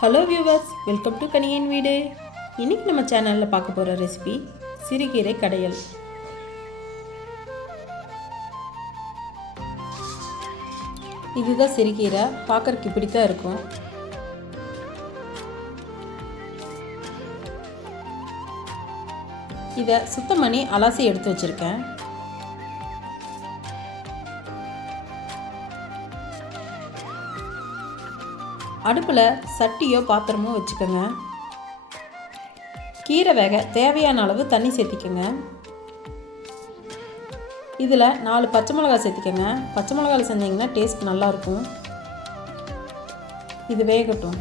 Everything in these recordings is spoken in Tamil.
Hello viewers, welcome to Kaniyan வீடு. இன்றைக்கி நம்ம சேனலில் பார்க்க போகிற ரெசிபி சிறுகீரை கடையல். இதுதான் சிறுகீரை, பார்க்குறதுக்கு இப்படி தான் இருக்கும். இதை சுத்தம் பண்ணி அலசி எடுத்து வச்சுருக்கேன். அடுப்பில் சட்டியோ பாத்திரமோ வச்சுக்கோங்க. கீரை வேக தேவையான அளவு தண்ணி சேர்த்திக்கோங்க. இதில் 4 பச்சை மிளகாய் சேர்த்திக்கோங்க. பச்சை மிளகாயில் செஞ்சிங்கன்னா டேஸ்ட் நல்லாயிருக்கும். இது வேகட்டும்.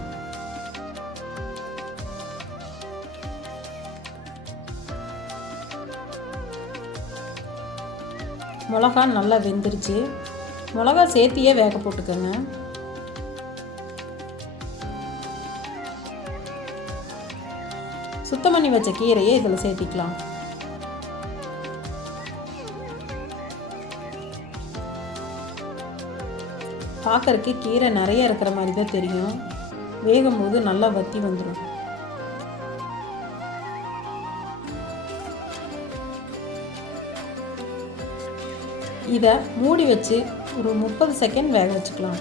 மிளகா நல்லா வெந்துருச்சு. மிளகா சேர்த்தியே வேக போட்டுக்கோங்க. சுத்தம் பண்ணி வச்ச கீரையை இதில் சேர்த்திக்கலாம். பார்க்கறதுக்கு கீரை நிறைய இருக்கிற மாதிரி தான் தெரியும். வேகும் போது நல்லா வத்தி வந்துடும். இதை மூடி வச்சு ஒரு 30 செகண்ட் வேக வச்சுக்கலாம்.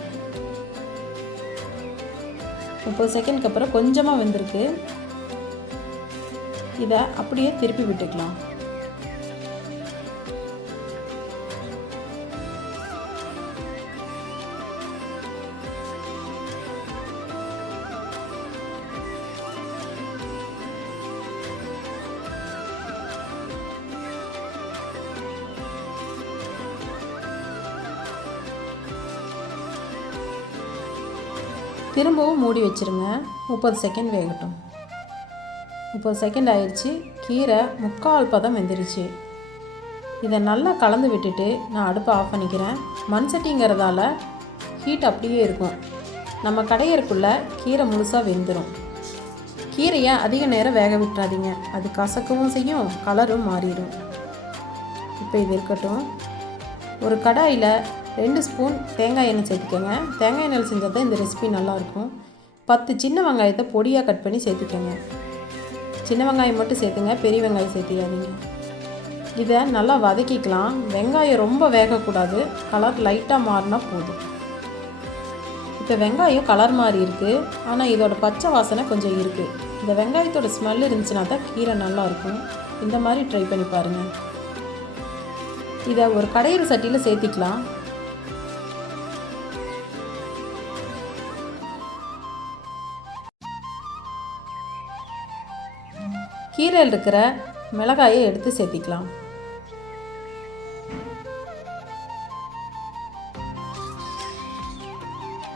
30 செகண்ட்க்கு அப்புறம் கொஞ்சமாக வெந்திருக்கு. இதை அப்படியே திருப்பி விட்டுக்கலாம். திரும்பவும் மூடி வச்சுருங்க. 30 செகண்ட் வேகட்டும். 30 செகண்ட் ஆயிடுச்சு. கீரை 3/4 பதம் வெந்துருச்சு. இதை நல்லா கலந்து விட்டுட்டு நான் அடுப்பை ஆஃப் பண்ணிக்கிறேன். மண் சட்டிங்கிறதால ஹீட் அப்படியே இருக்கும். நம்ம கடையறக்குள்ளே கீரை முழுசாக வெந்துடும். கீரையை அதிக நேரம் வேக விட்டுறாதீங்க. அது கசக்கவும் செய்யும், கலரும் மாறிடும். இப்போ இது இருக்கட்டும். ஒரு கடாயில் 2 ஸ்பூன் தேங்காய் எண்ணெய் சேர்த்துக்கோங்க. தேங்காய் எண்ணெய் செஞ்சால் தான் இந்த ரெசிபி நல்லாயிருக்கும். 10 சின்ன வெங்காயத்தை பொடியாக கட் பண்ணி சேர்த்துக்கோங்க. சின்ன வெங்காயம் மட்டும் சேர்த்துங்க, பெரிய வெங்காயம் சேர்த்தியாதீங்க. இதை நல்லா வதக்கிக்கலாம். வெங்காயம் ரொம்ப வேகக்கூடாது, கலர் லைட்டாக மாறினா போதும். இப்போ வெங்காயம் கலர் மாறி இருக்குது, ஆனால் இதோட பச்சை வாசனை கொஞ்சம் இருக்குது. இந்த வெங்காயத்தோட ஸ்மெல் இருந்துச்சுன்னா தான் கீரை நல்லாயிருக்கும். இந்த மாதிரி ட்ரை பண்ணி பாருங்கள். இதை ஒரு கடையில் சட்டியில் சேர்த்திக்கலாம். கீரையில் இருக்கிற மிளகாயை எடுத்து சேர்த்திக்கலாம்.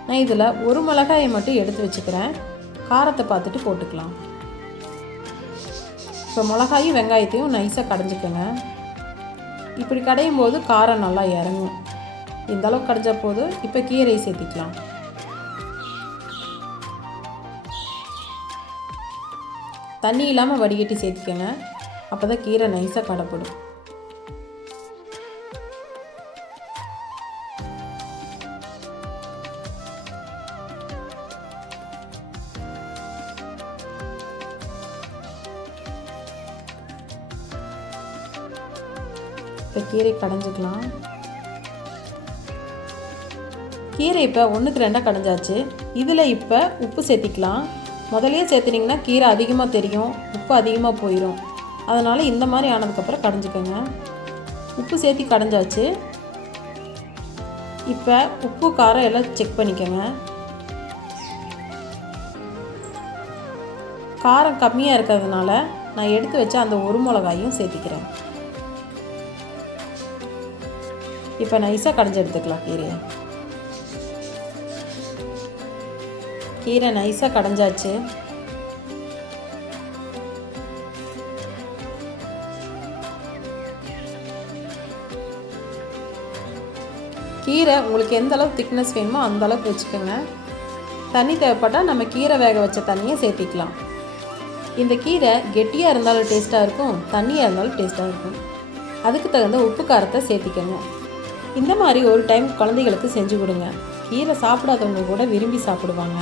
நான் இதில் ஒரு மிளகாயை மட்டும் எடுத்து வச்சுக்கிறேன். காரத்தை பார்த்துட்டு போட்டுக்கலாம். இப்போ மிளகாயும் வெங்காயத்தையும் நைஸாக கடைஞ்சிக்கோங்க. இப்படி கடையும் போது காரம் நல்லா இறங்கும். இந்த அளவுக்கு கடைஞ்ச போது இப்போ கீரையை சேர்த்திக்கலாம். தண்ணி இல்லாமல் வடிகட்டி சேர்த்துக்கோங்க. அப்போ தான் கீரை நைஸாக கடைப்படும். இப்போ கீரை கடைஞ்சிக்கலாம். கீரை இப்போ 1க்கு 2 கடைஞ்சாச்சு. இதில் இப்போ உப்பு சேர்த்திக்கலாம். முதலே சேர்த்துனிங்கன்னா கீரை அதிகமாக தெரியும், உப்பு அதிகமாக போயிடும். அதனால் இந்த மாதிரி ஆனதுக்கப்புறம் கடைஞ்சிக்கோங்க. உப்பு சேர்த்தி கடைஞ்சாச்சு. இப்போ உப்பு காரம் எல்லாம் செக் பண்ணிக்கோங்க. காரம் கம்மியாக இருக்கிறதுனால நான் எடுத்து வச்ச அந்த ஒரு மிளகாயும் சேர்த்திக்கிறேன். இப்போ நைஸாக கடைஞ்சி எடுத்துக்கலாம் கீரையை. கீரை நைஸாக கடைஞ்சாச்சு. கீரை உங்களுக்கு எந்த அளவு திக்னஸ் வேணுமோ அந்த அளவுக்கு வச்சுக்கோங்க. தண்ணி தேவைப்பட்டால் நம்ம கீரை வேக வச்ச தண்ணியை சேர்த்திக்கலாம். இந்த கீரை கெட்டியாக இருந்தாலும் டேஸ்ட்டாக இருக்கும், தண்ணியாக இருந்தாலும் டேஸ்ட்டாக இருக்கும். அதுக்கு தகுந்த உப்பு காரத்தை சேர்த்திக்கோங்க. இந்த மாதிரி ஒரு டைம் குழந்தைகளுக்கு செஞ்சு கொடுங்க. கீரை சாப்பிடாதவங்க கூட விரும்பி சாப்பிடுவாங்க.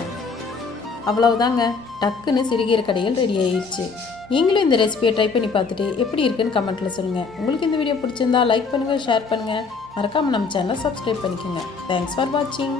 அவ்வளவுதாங்க, டக்குன்னு சிறுகீரை கடையில் ரெடி ஆயிடுச்சு. நீங்களும் இந்த ரெசிபியை ட்ரை பண்ணி பார்த்துட்டு எப்படி இருக்குன்னு கமெண்ட்டில் சொல்லுங்கள். உங்களுக்கு இந்த வீடியோ பிடிச்சிருந்தா லைக் பண்ணுங்கள், ஷேர் பண்ணுங்கள், மறக்காமல் நம்ம சேனலை சப்ஸ்கிரைப் பண்ணிக்கோங்க. தேங்க்ஸ் ஃபார் வாட்சிங்.